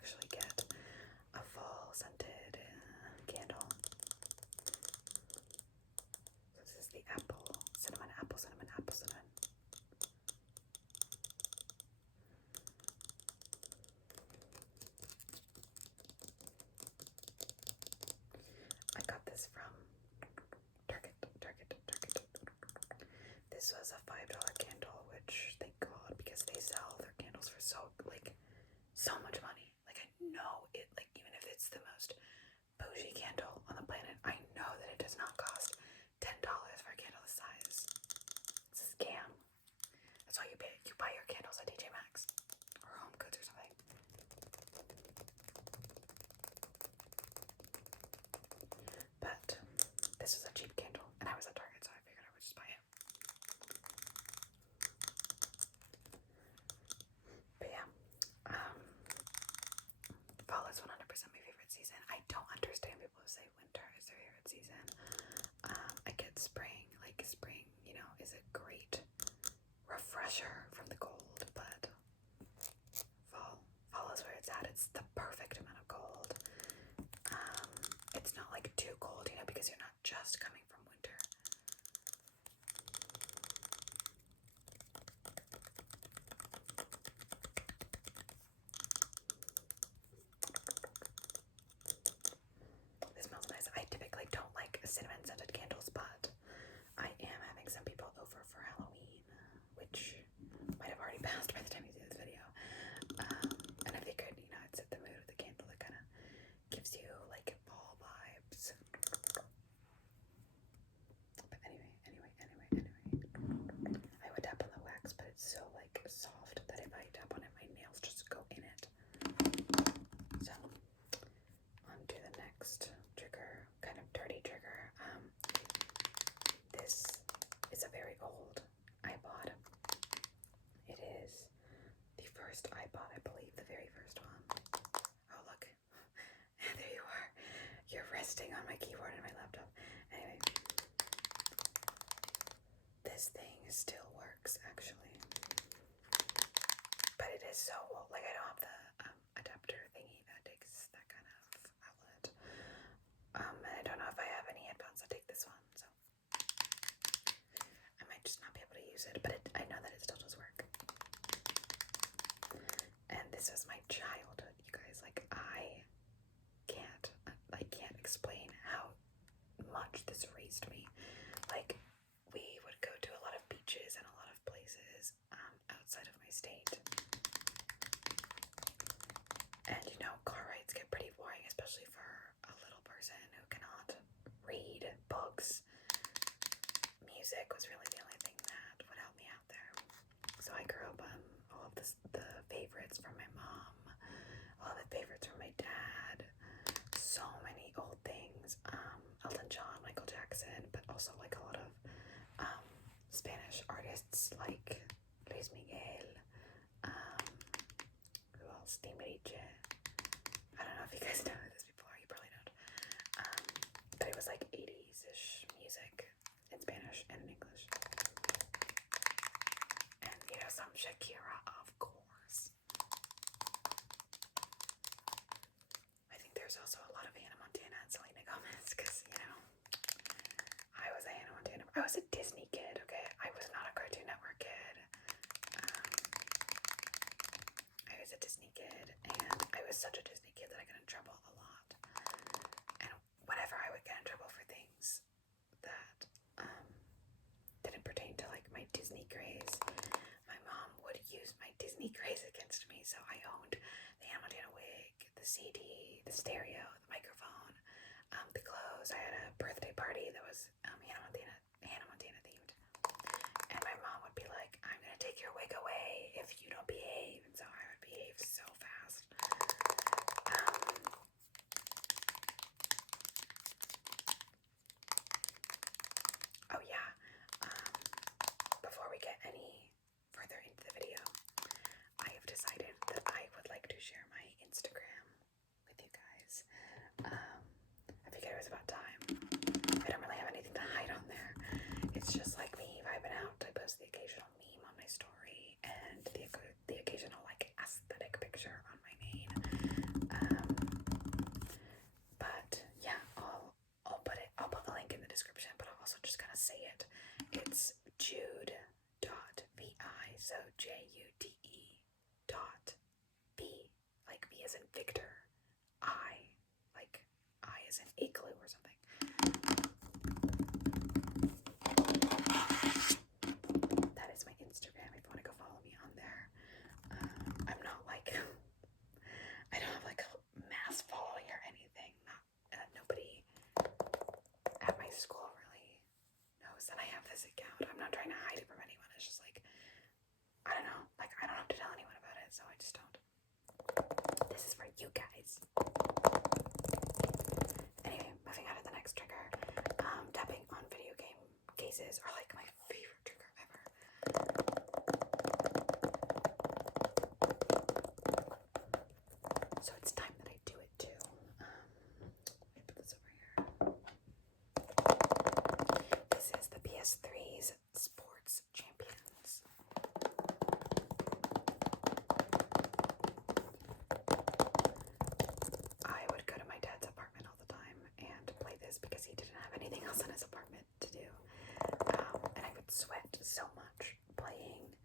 actually get a fall scented candle. So this is the apple cinnamon. I got this from Target. This was a $5 candle, which thank God, because they sell their candles for so much money. Like, I know it, like, even if it's the most bougie candle on the planet, I know that it does not cost $10 for a candle this size. It's a scam. That's why you pay. You buy your candles at TJ Maxx or Home Goods or something. But this was a cheap candle, and I was at Target, so I figured I would just buy it. But yeah, fall is 100% my favorite season. I don't understand people who say winter is their favorite season. I get spring, like spring, you know, is a great refresher from the cold, but fall is where it's at. It's the perfect amount of cold. It's not like too cold, you know, because you're not just coming from winter. This smells nice. I typically don't like cinnamon scented candles, but I am having some people over for Halloween, which might have already passed by the time you see this video. And I figured, you know, I'd set the mood with the candle that kind of gives you like fall vibes. But anyway, I would tap on the wax, but it's so like soft that if I tap on it, my nails just go in it. So on to the next trigger, kind of dirty trigger. This is a very old iPod. It is the first iPod, I believe, the very first one. Oh, look. There you are. You're resting on my keyboard and my laptop. Anyway. This thing still works, actually. But it is so old. Like, I don't have the adapter thingy that takes that kind of outlet. And I don't know if I have any headphones that take this one, so I might just not be able to use it, but I know that it still does work. And this was my childhood, you guys. Like, I can't explain how much this raised me. Like, we would go to a lot of beaches and a lot of places outside of my state. And you know, car rides get pretty boring, especially for a little person who cannot read books. Music was really the only thing that would help me out there. So I grew up on all of the favorites from my mom, all the favorites from my dad, so many old things, Elton John, Michael Jackson, but also like a lot of Spanish artists like Luis Miguel, who else? Timeriche. I don't know if you guys know who these people are, you probably don't. But it was like 80s-ish music in Spanish and in English. And, you know, some Shakira, of course. I think there's also a lot of Hannah Montana and Selena Gomez, because, you know, I was a Hannah Montana. I was a Disney kid, okay? I was not a Cartoon Network kid. I was a Disney kid, and I was such a Disney kid that I got in trouble a lot. And whenever I would get in trouble for things that didn't pertain to like my Disney craze, my mom would use my Disney craze against me. So I owned the Hannah Montana wig, the CD, the stereo, the microphone, the clothes. I had a birthday party that was Hannah Montana themed. And my mom would be like, "I'm gonna take your wig away if you don't behave." And so I would behave so fast. Oh yeah. Before we get any further into the video, I have decided that I would like to share my Instagram with you guys. I figured it was about time. I don't really have anything to hide on there. It's just like me vibing out. I post the occasional meme on my story and the occasional like aesthetic picture on my main it's Jude.vi, so JUDE.B, like B as in Victor, I, like I as in igloo or something. That is my Instagram if you want to go follow me on there. I'm not like, I don't have like a mass following or anything. Nobody at my school really knows that I have this account. I'm not trying to hide it from anyone. It's just like, I don't know, like I don't have to tell anyone about it, so I just don't. This is for you guys. Anyway, moving on to the next trigger. Tapping on video game cases are like my favorite trigger ever. So it's time that I do it too. Let me put this over here. This is the PS3's Sports Champions. I would go to my dad's apartment all the time and play this because he didn't have anything else in his apartment to do. And I would sweat so much playing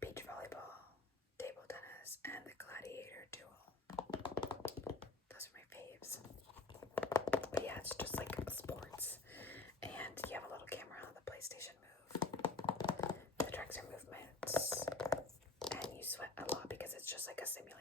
beach volleyball, table tennis, and the gladiator duel. Those are my faves. But yeah, it's just like sports. And you have a little camera on the PlayStation Move. The tracks your movements. And you sweat a lot because it's just like a simulator.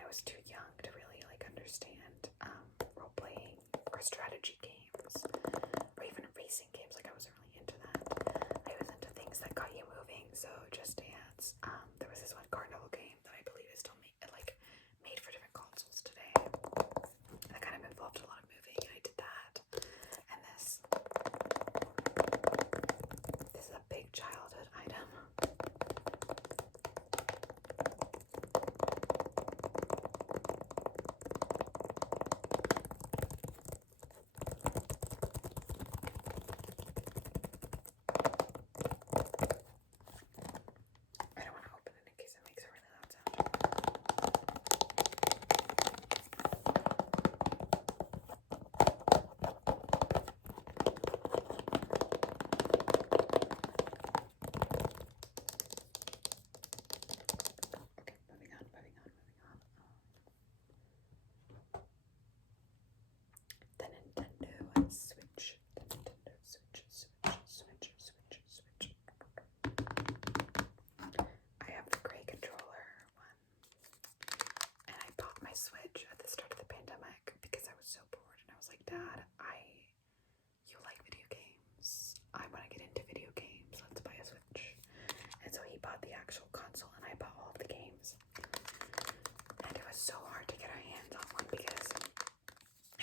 I was too young to really like understand role-playing or strategy games or even racing games. Like I wasn't really into that. I was into things that got you moving. So Just Dance. There was this one carnival game that I believe is still made for different consoles today. That kind of involved a lot of moving, and I did that. And this is a big childhood item. Switch at the start of the pandemic because I was so bored and I was like, Dad, you like video games. I want to get into video games. Let's buy a Switch. And so he bought the actual console and I bought all of the games. And it was so hard to get our hands on one because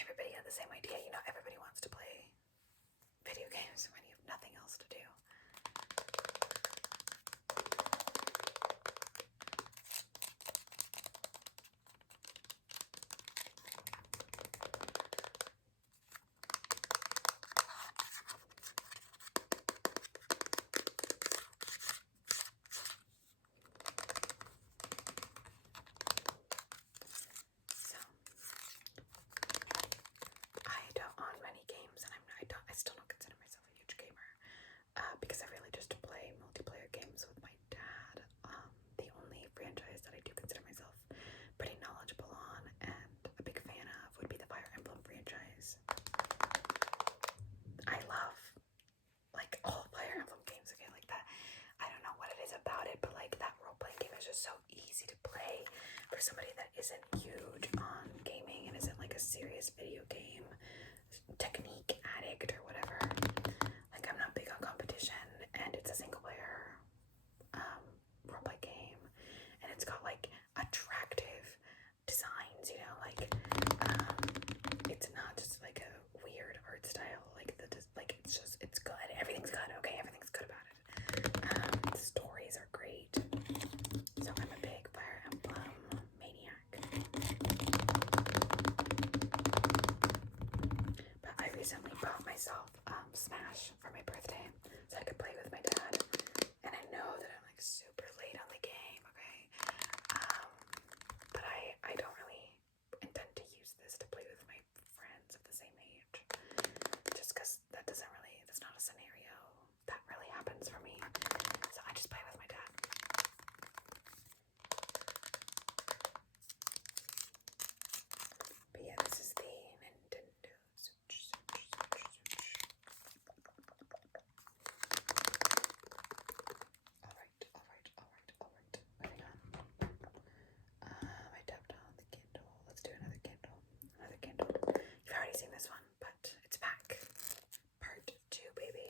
everybody had the same idea. You know, everybody wants to play video games when you have nothing else to do. I still don't consider myself a huge gamer because I really just play multiplayer games with my dad. The only franchise that I do consider myself pretty knowledgeable on and a big fan of would be the Fire Emblem franchise. I love like all Fire Emblem games. Okay, like that. I don't know what it is about it, but like that role-playing game is just so easy to play for somebody that isn't huge on gaming and isn't like a serious video game technique addict or whatever. Like I'm not big on competition, and it's a single player roleplay game, and it's got like attractive designs, you know, like it's not just like a weird art style, like it's good. Everything's good. Okay, everything's good about it. The stories are great. So I'm a big Fire Emblem maniac. missing this one, but it's back. Part 2, baby.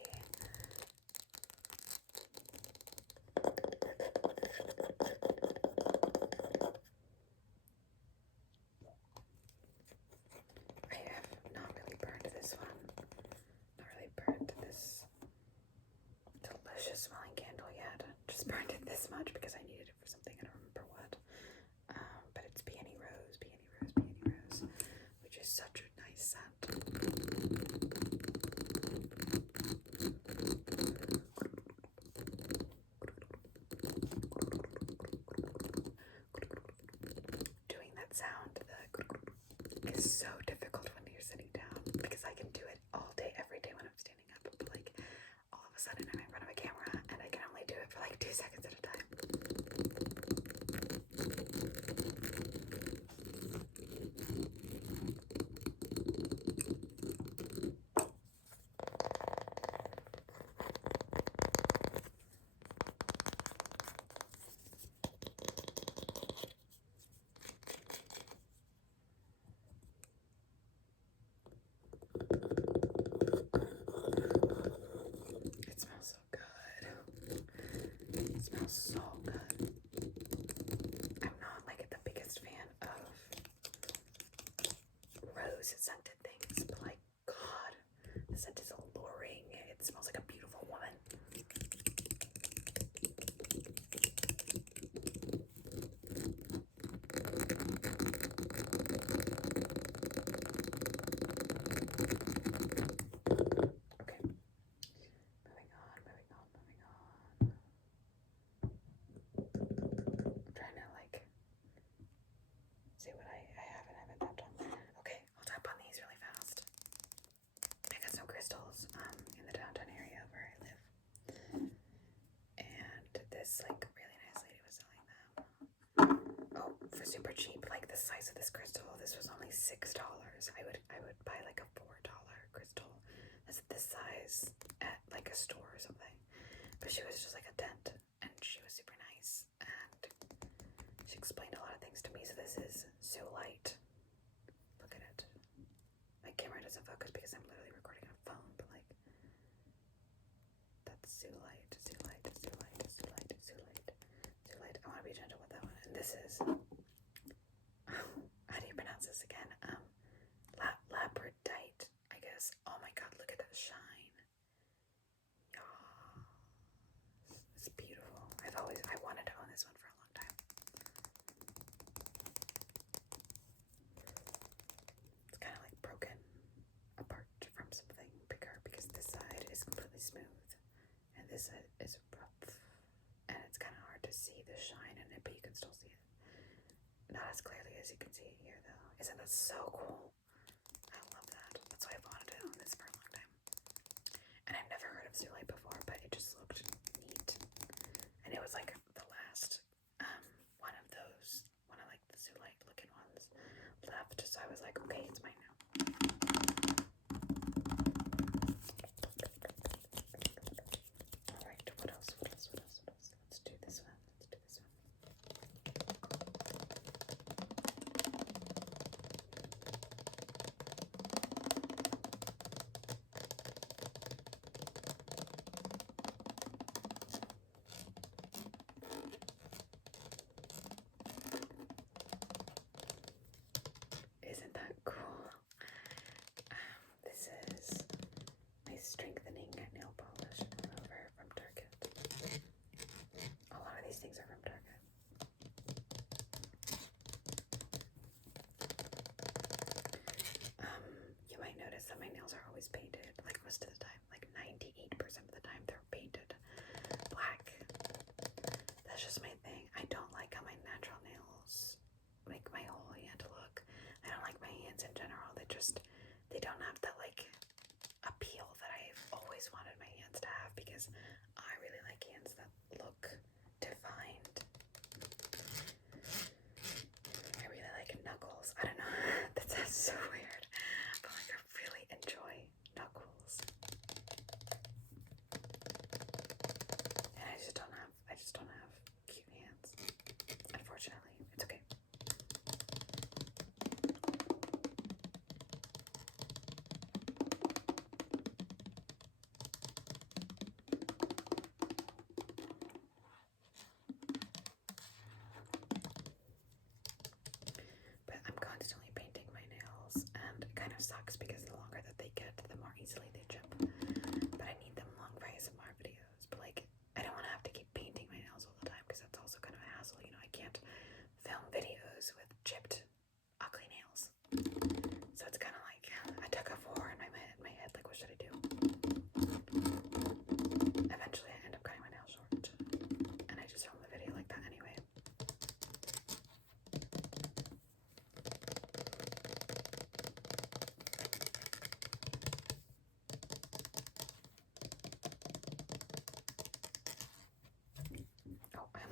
I have not really burned this one. Not really burned this delicious smelling candle yet. Just burned it this much because I needed it for something. I don't remember what. But it's Peony Rose, which is such a nice scent. Doing that sound is so difficult when you're sitting down because I can do it all day, every day when I'm standing up. But like all of a sudden I'm in front of a camera and I can only do it for like 2 seconds at a time. It smells so good. It smells so good. I'm not like the biggest fan of rose scented things, but like, God, the scent is alluring. It smells like a beautiful woman. Okay, moving on. I'm trying to like see what I haven't tapped on. Okay, I'll tap on these really fast. I got some crystals in the downtown area where I live. And this like really nice lady was selling them. Oh, for super cheap, like the size of this crystal, this was only $6. I would buy like a $4 crystal that's this size at like a store or something. But she was just like a dent, and she was super nice, and she explained a lot of things to me. So this is Lilac. Look at it. My camera doesn't focus because I'm literally recording on a phone, but like that's Lilac. I want to be gentle with that one. And this is how do you pronounce this again? Labradite, I guess. Oh my God, look at that shine. Oh, it's beautiful. I wanted to own this one for a long time. It's kind of like broken apart from something bigger because this side is completely smooth and this side is rough, and it's kind of hard to see the shine in it, but you can still see it. Not as clearly as you can see it here though. Isn't that so cool? I love that. That's why I've wanted to own this for a long time. And I've never heard of Lilac before, but it just looked neat. And it was like the last one of like the Lilac looking ones left. So I was like, okay, it's mine now. Alright, what else? Let's do this one.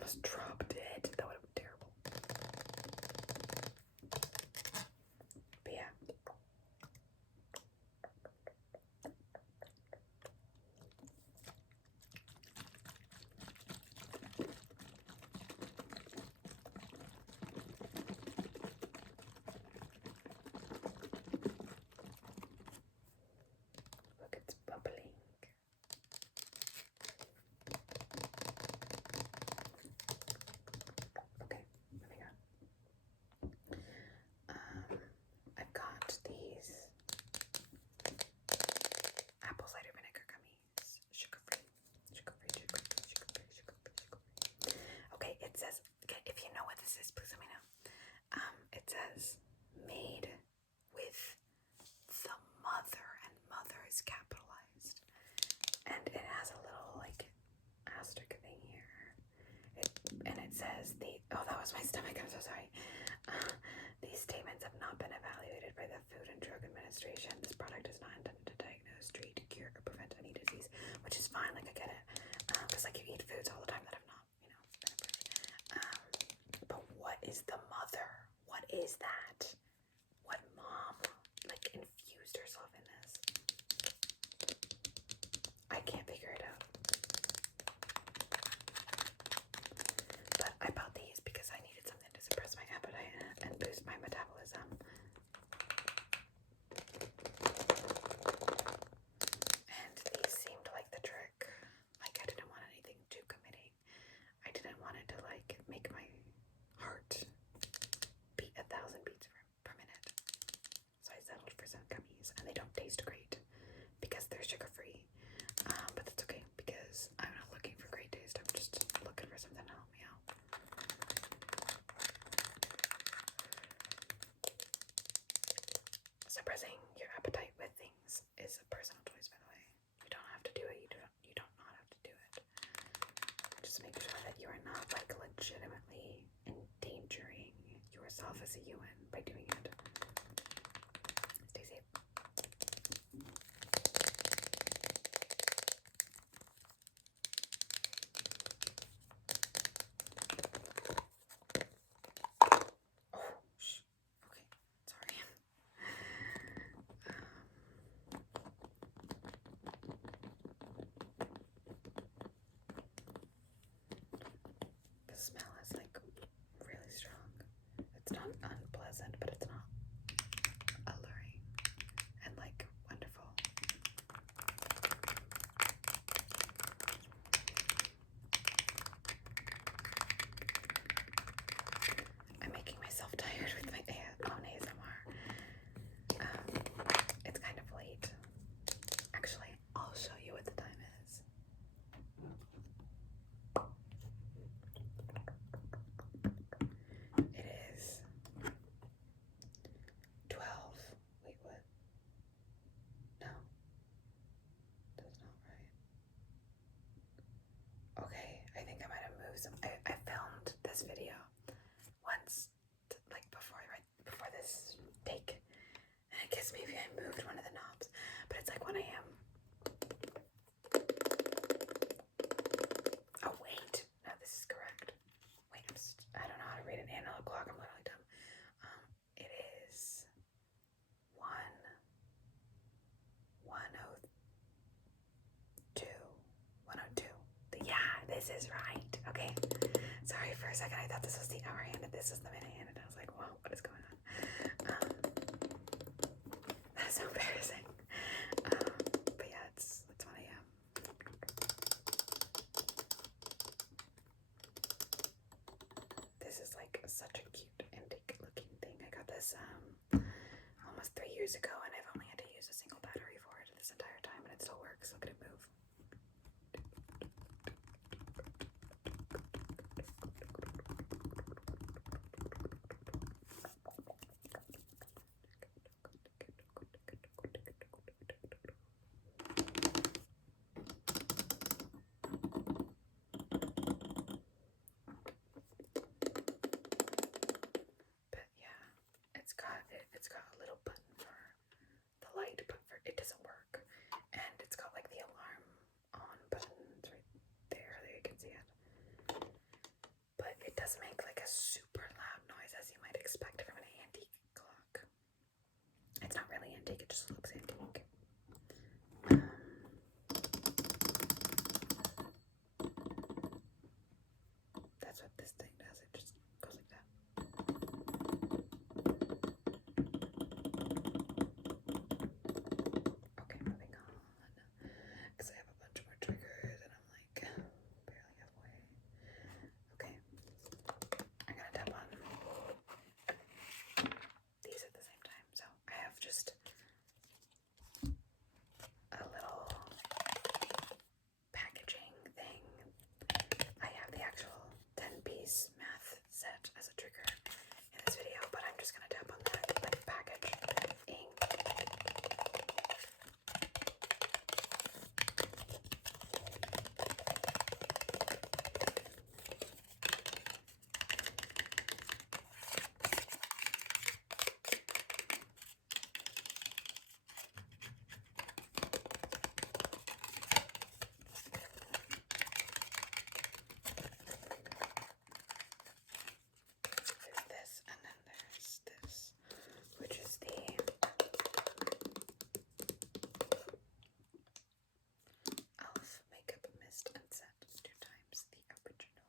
almost dropped it. That would have been terrible. But yeah. Look, it's bubbling. Okay, moving on. I've got these apple cider vinegar gummies, sugar-free. Okay, it says, okay, if you know what this is, please let me know. It says made with the mother, and mother is capitalized, and it has a little like asterisk thing here, and it says that was my stomach, I'm so sorry. These statements have not been evaluated by the Food and Drug Administration. This product is not intended to diagnose, treat, cure, or prevent any disease, which is fine, like I get it, because like you eat foods all the time that have not, been approved. But what is the mother? What is that? What mom like infused herself in this? I can't figure it out. But I bought these because I needed something to suppress my appetite and boost my metabolism. And these seemed like the trick. Like I didn't want anything too committing. I didn't want it to like make my heart beat 1,000 beats per minute. So I settled for some gummies, and they don't taste great because they're sugar-free. But that's okay because I'm not looking for great taste. I'm just looking for something to help me out. Suppressing your appetite with things is a personal choice, by the way. You don't have to do it. You don't not have to do it. Just make sure that you are not like legitimately endangering yourself as a human by doing it. Stay safe. Oh, shh. Okay, sorry. The smell is like really strong. It's not unpleasant, but it's not alluring and like wonderful. I'm making myself tired with my own ASMR. It's kind of late. Actually, I'll show you what the time is. It is 12. Wait, what? No. That's not right. Okay, I think I might have moved some. I filmed this video once, like before this take, and I guess maybe I moved one of the knobs, but it's like 1 a.m. Oh wait, no, this is correct. Wait, I don't know how to read an analog clock. I'm literally dumb. It is 1:02. 1:02. Yeah, this is right. Okay. Sorry, for a second I thought this was the hour hand and this is the minute hand, and I was like, wow, what is going on? That's so embarrassing. But yeah, it's 1 a.m. This is like such a cute antique looking thing. I got this almost 3 years ago, and I've only had to use a single battery for it this entire time, and it still works. Look at it move. But yeah, it's got a little button for does make like a super loud noise, as you might expect from an antique clock. It's not really antique, it just looks antique. That's what this thing does, it just goes like that. Okay, moving on. Because I have a bunch more triggers and I'm like barely halfway. Okay. I'm gonna tap on these at the same time. So I have just a little packaging thing. I have the actual 10-piece math set as a trigger in this video, but I'm just gonna tap on that like package ink. There's this, and then there's this, which is the e.l.f. Makeup Mist and Set 2 times the original.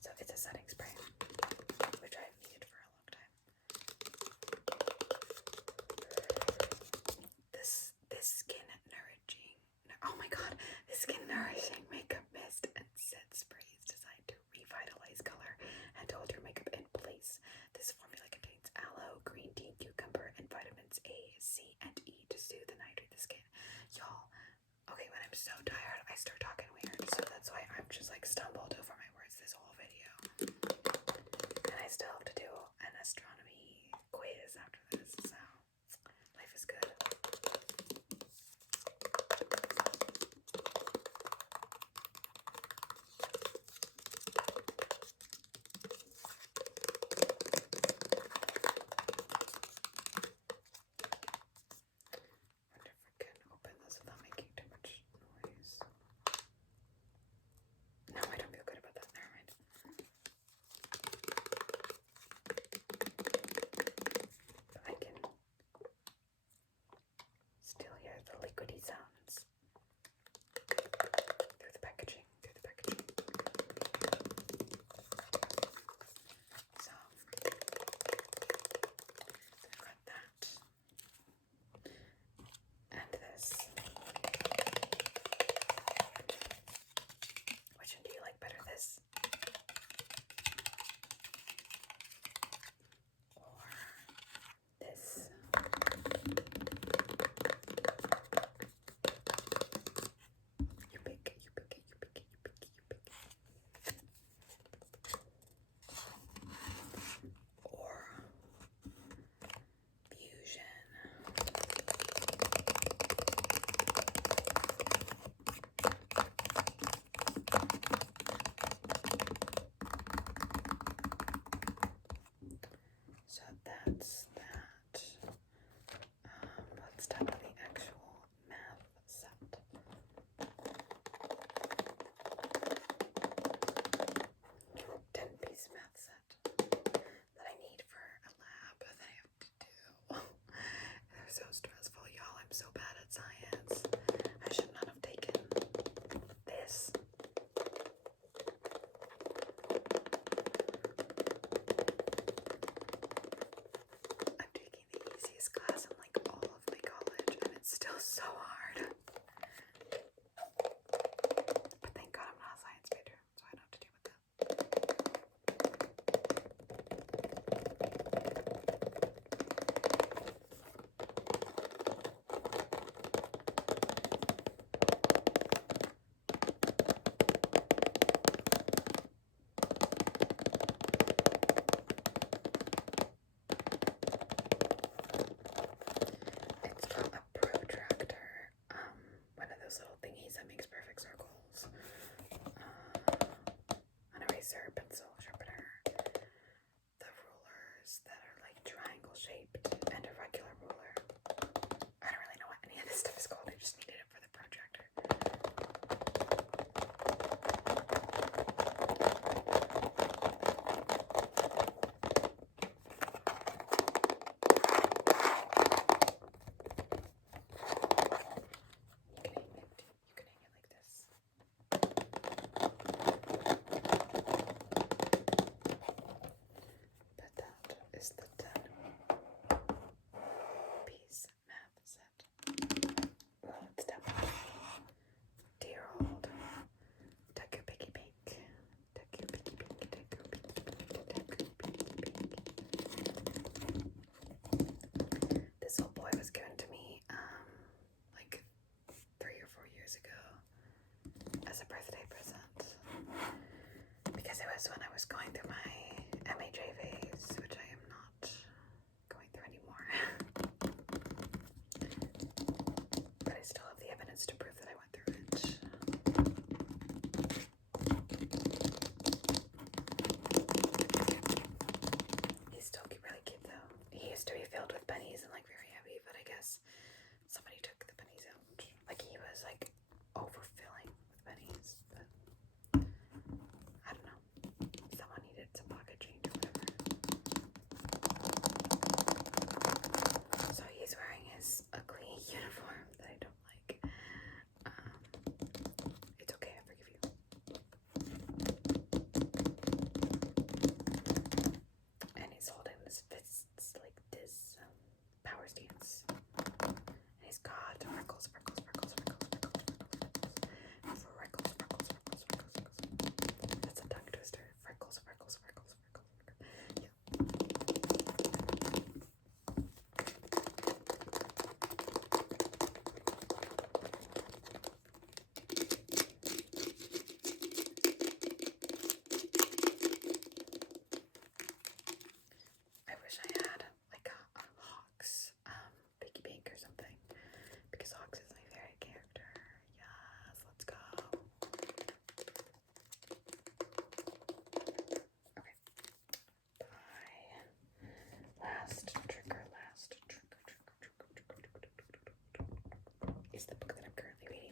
So it's a setting spray, which I've needed for a long time. This skin nourishing, oh my god, this skin nourishing makeup mist and set spray is designed to revitalize color and to hold your makeup in place. This formula contains aloe, green tea, cucumber, and vitamins A, C, and E to soothe and hydrate the skin. Y'all, okay, when I'm so tired, I start talking weird, so that's why I've just like stumbled over my words this whole video. And I still have to do an astronomy quiz after this, so life is good. I wonder if I can open this without making too much noise. No, I don't feel good about that. Never mind. because it was when I was going through my MHA phase, which I am not going through anymore. But I still have the evidence to prove that I went through it. He's still really cute though. He used to be filled with pennies and like very heavy, but I guess somebody took the pennies out. Like he was like overfilling with pennies, but I don't know. Someone needed some pocket change or whatever. So he's wearing his ugly uniform that I don't like. It's okay, I forgive you. And he's holding his fists like this power stance. And he's got freckles. That's a tongue twister. Freckles. Yeah. I wish I had like a Hawks piggy bank or something, because Hawks is my favorite character. Yes, let's go. Okay. Bye. Last trigger. Is the book that I'm currently reading.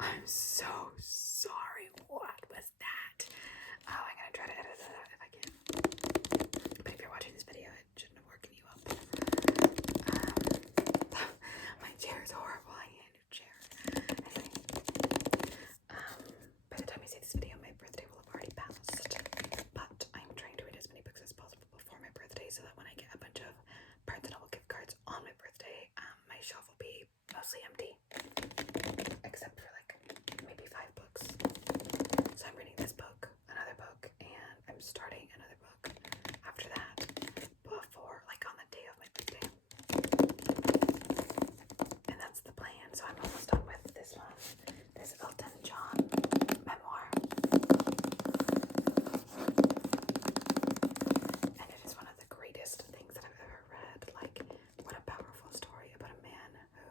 I'm so sorry. What was that? Oh, I'm gonna try to edit that out if I can. But if you're watching this video, it shouldn't have woken you up. My chair is horrible. I need a new chair. Anyway, by the time you see this video, my birthday will have already passed. But I'm trying to read as many books as possible before my birthday, so that when I get a bunch of Barnes & Noble gift cards on my birthday, my shelf will be mostly empty, except for like maybe 5 books. So I'm reading this book, another book, and I'm starting another book after that, before like on the day of my birthday. And that's the plan. So I'm almost done with this one, this Elton John memoir. And it is one of the greatest things that I've ever read. Like, what a powerful story about a man who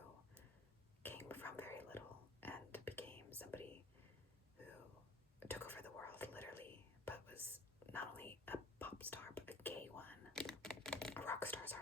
came from very little and became somebody who took over the world, literally, but was not only a pop star, but a gay one. A rock star, sorry.